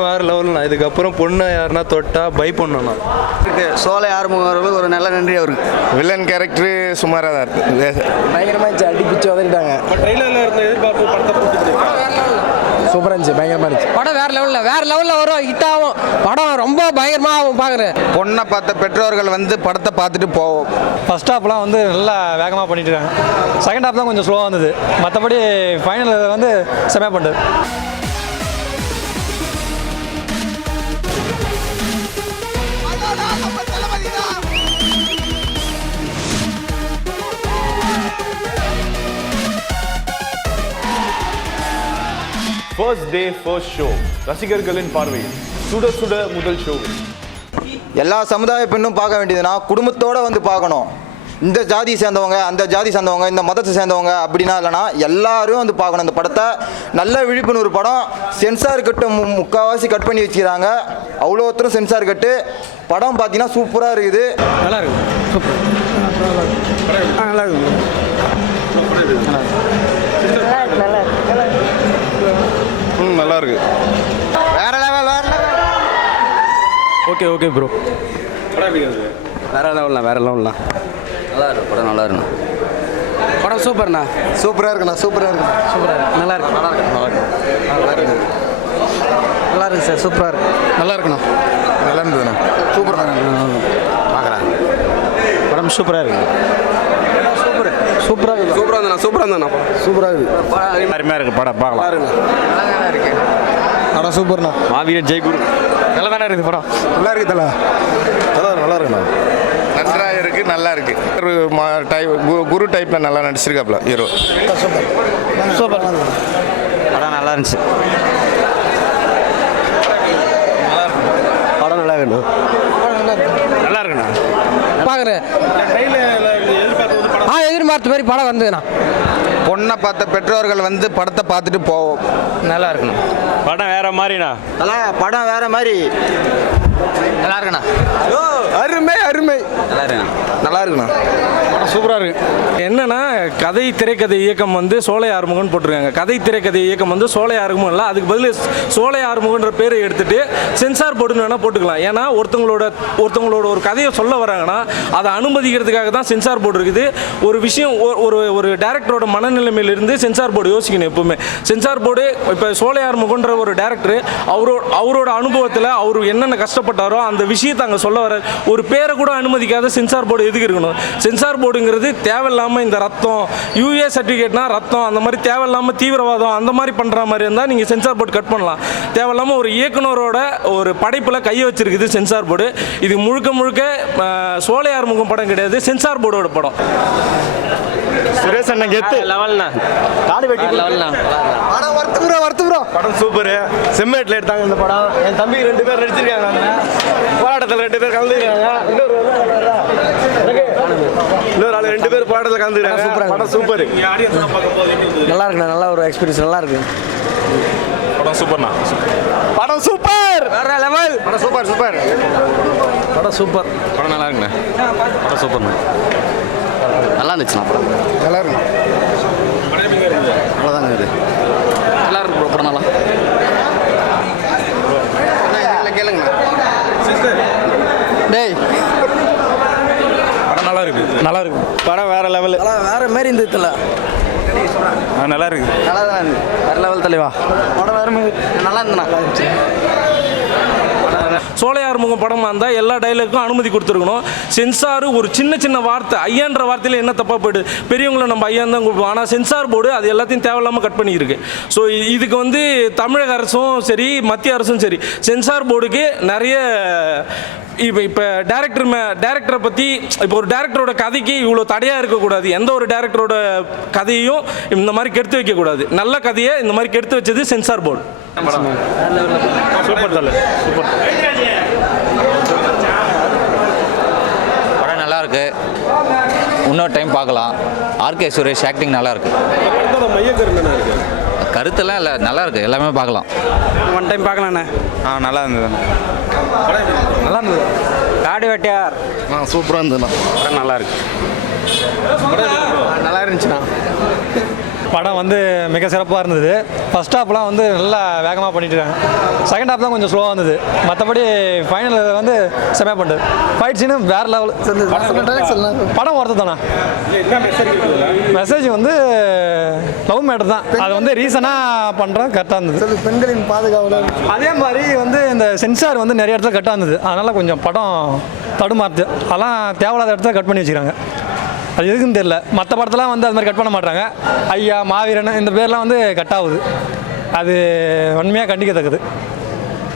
வேறு லெவல்ண்ணா. இதுக்கப்புறம் பொண்ணை யாருன்னா தொட்டா பை பண்ணணும். சோலை ஆறுமுகம் அவர்களுக்கு ஒரு நல்ல நன்றி. அவருக்கு வில்லன் கேரக்டரு சுமாராக தான் இருக்குது. பயங்கரமாக இருந்துச்சு, அடி பிச்சு உதறிட்டாங்க. ட்ரெயிலரில் இருந்த எதிர்பார்ப்பு படத்தை போட்டு சூப்பராக இருந்துச்சு, பயங்கரமாக இருந்துச்சு. படம் வேற லெவலில் வரும், ஹிட் ஆகும். படம் ரொம்ப பயங்கரமாக ஆகும். பார்க்குறேன் பொண்ணை பார்த்த பெற்றோர்கள் வந்து படத்தை பார்த்துட்டு போவோம். ஃபர்ஸ்ட் ஹாஃப்லாம் வந்து நல்லா வேகமாக பண்ணிட்டு இருக்காங்க. செகண்ட் ஹாஃப் தான் கொஞ்சம் ஸ்லோவாக வந்தது. மற்றபடி ஃபைனல் வந்து செமையாக பண்ணுது. ஃபர்ஸ்ட் டே ஃபர்ஸ்ட் ஷோ ரசிகர்களின் பார்வையில் சுட சுட முதல் ஷோ. எல்லா சமுதாய பெண்ணும் பார்க்க வேண்டியதுன்னா குடும்பத்தோடு வந்து பார்க்கணும். இந்த ஜாதி சேர்ந்தவங்க, அந்த ஜாதி சேர்ந்தவங்க, இந்த மதத்தை சேர்ந்தவங்க அப்படின்னா இல்லைனா எல்லாரும் வந்து பார்க்கணும் இந்த படத்தை. நல்ல விழிப்புணர்வு படம். சென்சார் கட்டு முக்கால்வாசி கட் பண்ணி வச்சுக்கிறாங்க. அவ்வளோ ஒருத்தரும் சென்சார் கட்டு. படம் பார்த்தீங்கன்னா சூப்பராக இருக்குது. நல்லா இருக்கு. நல்லா இருக்கு. நல்லா இருக்கு. வேற லெவல், வேற லெவல். Okay bro. வேற லெவல்ண்ணா. நல்லா இருக்கு படம், நல்லா இருக்குண்ணா. படம் சூப்பர்ண்ணா. சூப்பராக இருக்குண்ணா, சூப்பராக இருக்கு. நல்லா இருக்கு சார், சூப்பராக இருக்கு. நல்லா இருக்குண்ணா. நல்லா இருந்ததுண்ணா. சூப்பராக பார்க்குறேன். படம் சூப்பராக இருக்கு. சூப்பராக இருக்கு. அருமையாக இருக்கு. படம் பார்க்கலாம். படம் சூப்பர்ண்ணா. மாவீரன் ஜெய்குரு நல்லா தானே இருக்குது படம். நல்லா இருக்கு தல. நல்லா இருக்குண்ணா. நன்றாக இருக்கு, நல்லா இருக்கு. குரு டைப்பில் நல்லா நடிச்சிருக்காப்ல ஹீரோ. சூப்பர். படம் நல்லா இருந்துச்சு. படம் நல்லா இருக்குண்ணா. நல்லா இருக்குண்ணா. பார்க்குறேன். எதிர்பார்த்த மாதிரி படம் வந்ததுண்ணா. பொண்ணை பார்த்த பெற்றோர்கள் வந்து படத்தை பார்த்துட்டு போவோம். நல்லா இருக்குண்ணா. படம் வேற மாதிரிண்ணா. படம் வேற மாதிரி. நல்லா இருக்குண்ணா. அருமை அருமை. நல்லா இருக்குண்ணா. படம் சூப்பராக இருக்கு. என்னன்னா கதை திரைக்கதை இயக்கம் வந்து சோலை ஆறுமுகம்னு போட்டிருக்காங்க. கதை திரைக்கதை இயக்கம் வந்து சோலை ஆறுமுகம் இல்லை, அதுக்கு பதில் சோலை ஆறுமுகன்ற பேரை எடுத்துட்டு சென்சார் போர்டுன்னு வேணால் போட்டுக்கலாம். ஏன்னா ஒருத்தவங்களோட ஒரு கதையை சொல்ல வராங்கன்னா அதை அனுமதிக்கிறதுக்காக தான் சென்சார் போர்டு இருக்குது. ஒரு விஷயம் ஒரு டேரக்டரோட மனநிலைமையிலிருந்து சென்சார் போர்டு யோசிக்கணும் எப்பவுமே. சென்சார் போர்டு இப்போ சோலை ஆறுமுகன்ற ஒரு டேரக்டர் அவரோட அனுபவத்தில் அவர் என்னென்ன கஷ்டப்பட்டாரோ அந்த விஷயத்தை அங்கே சொல்ல வர ஒரு பேரை கூட அனுமதிக்காத சென்சார் போர்டு எதுக்கு இருக்கணும்? சென்சார் போர்டுங்கிறது தேவையில்லாமல் இந்த ரத்தம் யூஏ சர்டிஃபிகேட்னா ரத்தம் அந்த மாதிரி தேவையில்லாமல் தீவிரவாதம் அந்த மாதிரி பண்ணுற மாதிரி இருந்தால் நீங்கள் சென்சார் போர்டு கட் பண்ணலாம். தேவையில்லாமல் ஒரு இயக்குனரோட ஒரு படைப்பில் கையை வச்சிருக்குது சென்சார் போர்டு. இது முழுக்க சோலை ஆறுமுகம் படம் கிடையாது, சென்சார் போர்டோட படம். சுரேஷ் அண்ணன் கெத்து லெவல்ண்ணா. காடு வெட்டி லெவல்ண்ணா. படம் வருத்து ப்ரோ. படம் சூப்பரு. செம்மேட்டில் எடுத்தாங்க இந்த படம். என் தம்பி 2 பேர் நடிச்சிருக்காங்க. போராட்டத்தில் 2 பேர் கலந்துருக்காங்க. இன்னொரு ஆள் 2 பேர் போராட்டத்தில் கலந்துருக்காங்க. படம் சூப்பர். நல்லா இருக்குண்ணா. நல்ல ஒரு எக்ஸ்பீரியன்ஸ். நல்லா இருக்கு. படம் சூப்பர்ண்ணா. படம் சூப்பர். வேற லெவல். படம் சூப்பர். படம் சூப்பர். படம் நல்லா இருக்குண்ணா. படம் சூப்பர்ண்ணா. நல்லா இருந்துச்சுண்ணா படம். நல்லா இருக்கு. அவ்வளோதாங்க இது. நல்லா இருக்கு ப்ரோ படம். நல்லா கேளுங்க. டேய் படம் நல்லா இருக்கு. நல்லா இருக்கு. படம் வேற லெவலு. வேற மாதிரி இருந்ததுல. நல்லா இருக்கு. நல்லா தான் இருக்கு. வேற லெவல் தலைவா. படம் வேற மாதிரி நல்லா இருந்துண்ணா. நல்லா இருந்துச்சு. சோலை ஆறுமுகம் படமாக இருந்தால் எல்லா டைலாக்கும் அனுமதி கொடுத்துருக்கணும். சென்சார் ஒரு சின்ன வார்த்தை ஐயான்ற வார்த்தையில் என்ன தப்பாக போய்ட்டு பெரியவங்களை நம்ம ஐயான் தான் கூப்பிடுவோம். ஆனால் சென்சார் போர்டு அது எல்லாத்தையும் தேவையில்லாமல் கட் பண்ணியிருக்கு. ஸோ இதுக்கு வந்து தமிழக அரசும் சரி மத்திய அரசும் சரி சென்சார் போர்டுக்கு நிறைய இப்போ டேரக்டரை பற்றி இப்போ ஒரு டேரக்டரோட கதைக்கு இவ்வளோ தடையாக இருக்கக்கூடாது. எந்த ஒரு டேரக்டரோட கதையும் இந்த மாதிரி கெடுத்து வைக்கக்கூடாது. நல்ல கதையை இந்த மாதிரி கெடுத்து வச்சது சென்சார் போர்டு. சூப்பர் தலை. சூப்பர். படம் நல்லா இருக்கு. இன்னொரு டைம் பார்க்கலாம். ஆர்கே சுரேஷ் ஆக்டிங் நல்லா இருக்கு. கருத்தெல்லாம் இல்லை, நல்லா இருக்கு. எல்லாமே பார்க்கலாம். ஒன் டைம் பார்க்கலாண்ணே. நல்லா இருந்தது. நல்லா இருந்தது. காடு வெட்டியார் சூப்பராக இருந்ததுண்ணா. படம் நல்லா இருக்கு. நல்லா இருந்துச்சுண்ணா. படம் வந்து மிக சிறப்பாக இருந்தது. ஃபர்ஸ்ட் ஹாப்லாம் வந்து நல்லா வேகமாக பண்ணிட்டு இருக்காங்க. செகண்ட் ஹாப் தான் கொஞ்சம் ஸ்லோவாக இருந்தது. மற்றபடி ஃபைனல் வந்து செமையாக பண்ணுது. ஃபைட் சீனும் வேறு லெவல். படம் ஒருத்தர் தானே. மெசேஜ் வந்து லவ் மேட்டர் தான். அது வந்து ரீசனாக பண்ணுறது கரெக்டாக இருந்தது. பெண்களின் பாதுகாவலர். அதே மாதிரி வந்து இந்த சென்சார் வந்து நிறைய இடத்துல கட்டாக இருந்தது. அதனால் கொஞ்சம் படம் தடுமாறுது. அதெல்லாம் தேவையில்லாத இடத்துல கட் பண்ணி வச்சுக்கிறாங்க. அது எதுக்குன்னு தெரியல. மற்ற படத்தெல்லாம் வந்து அது மாதிரி கட் பண்ண மாட்டாங்க. ஐயா, மாவீரன் இந்த பேர்லாம் வந்து கட் ஆகுது. அது உண்மையாக கண்டிக்கத்தக்கது.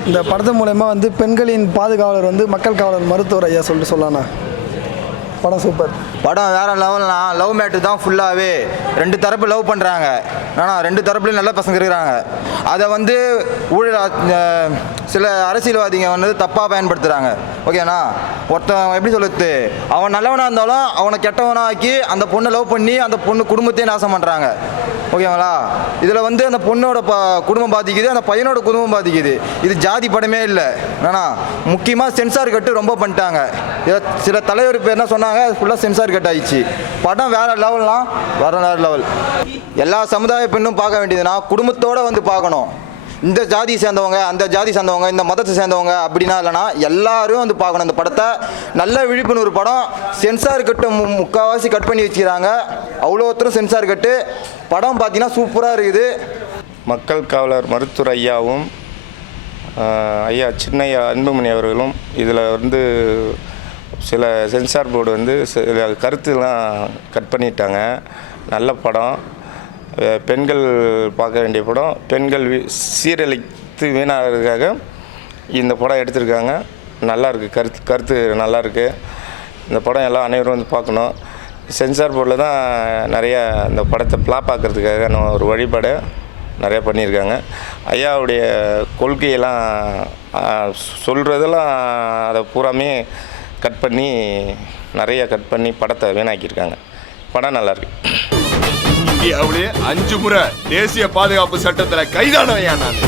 இந்த படத்து மூலயமா வந்து பெண்களின் பாதுகாவலர் வந்து மக்கள் காவலர் மருத்துவர் ஐயா சொல்லிட்டு சொல்லலாண்ணா. படம் சூப்பர். படம் வேறு லெவல்னா லவ் மேட்ரு தான் ஃபுல்லாகவே. ரெண்டு தரப்பு லவ் பண்ணுறாங்க. ஆனால் ரெண்டு தரப்புலையும் நல்ல பசங்க இருக்கிறாங்க. அதை வந்து சில அரசியல்வாதிங்க வந்து தப்பாக பயன்படுத்துகிறாங்க. ஓகேண்ணா, ஒருத்தன் எப்படி சொல்லுது, அவன் நல்லவனாக இருந்தாலும் அவனை கெட்டவனாக ஆக்கி அந்த பொண்ணை லவ் பண்ணி அந்த பொண்ணு குடும்பத்தையே நாசம் பண்ணுறாங்க. ஓகேங்களா, இதில் வந்து அந்த பொண்ணோட குடும்பம் பாதிக்குது, அந்த பையனோட குடும்பம் பாதிக்குது. இது ஜாதி படமே இல்லை. ஏன்னா முக்கியமாக சென்சார் கட்டு ரொம்ப பண்ணிட்டாங்க. சில தலைவர் பேர் என்ன சொன்னாங்க, ஃபுல்லாக சென்சார் கட் ஆயிடுச்சு. படம் வேறு லெவல்லாம் வேறு லெவல். எல்லா சமுதாய பெண்ணும் பார்க்க வேண்டியதுன்னா குடும்பத்தோடு வந்து பார்க்கணும். இந்த ஜாதி சேர்ந்தவங்க, அந்த ஜாதி சேர்ந்தவங்க, இந்த மதத்தை சேர்ந்தவங்க அப்படின்னா இல்லைனா எல்லாரும் வந்து பார்க்கணும் இந்த படத்தை. நல்ல விழிப்புணர்வு படம். சென்சார் கட்டு முக்கால்வாசி கட் பண்ணி வச்சுக்கிறாங்க. அவ்வளோத்தரும் சென்சார் கட்டு. படம் பார்த்தீங்கன்னா சூப்பராக இருக்குது. மக்கள் காவலர் மருத்துவர் ஐயாவும் ஐயா சின்னையா அன்புமணி அவர்களும் இதில் வந்து சில சென்சார் போர்டு வந்து சில கருத்துலாம் கட் பண்ணிட்டாங்க. நல்ல படம். பெண்கள் பார்க்க வேண்டிய படம். பெண்கள் சீரழித்து வீணாகிறதுக்காக இந்த படம் எடுத்திருக்காங்க. நல்லா இருக்குது. கருத்து நல்லா இருக்குது. இந்த படம் எல்லாம் அனைவரும் வந்து பார்க்கணும். சென்சார் போர்டில் தான் நிறையா இந்த படத்தை ஃப்ளாப் ஆக்கிறதுக்காக ஒரு வழிபாடு நிறையா பண்ணியிருக்காங்க. ஐயாவுடைய கொள்கையெல்லாம் சொல்கிறதெல்லாம் அதை பூராமே கட் பண்ணி நிறைய கட் பண்ணி படத்தை வீணாக்கியிருக்காங்க. படம் நல்லாயிருக்கு. இந்தியாவிலே 5 முறை தேசிய பாதுகாப்பு சட்டத்தில் கைதானவையா நான்.